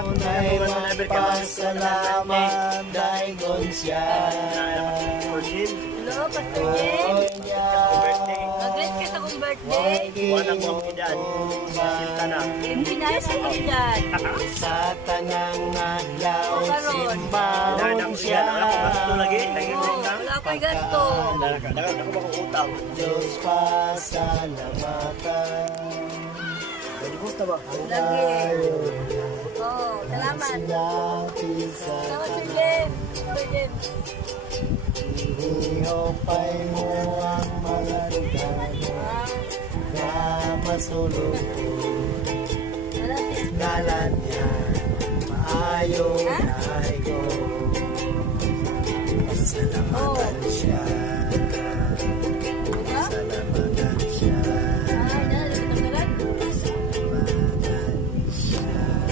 Ay magpasalamat dahil siya. Hello, Pastor James. Mag-greet ka sa kong birthday. Walang mangkidan. Sinta na. Hindi na sa edad. Sa tanang adlaw O, karon. simbahon siya. Ito lagi. Lagi mo Oh, wala ko'y gasto. Dagan ako makukutang. Diyos pasalamatan. Lagi. Oh, salamat. Salamat, Sir James. Sir James. Ihopay mo ang mga lugar na masulong ko. Ngalan niya, maayo na ko. Salamatan siya.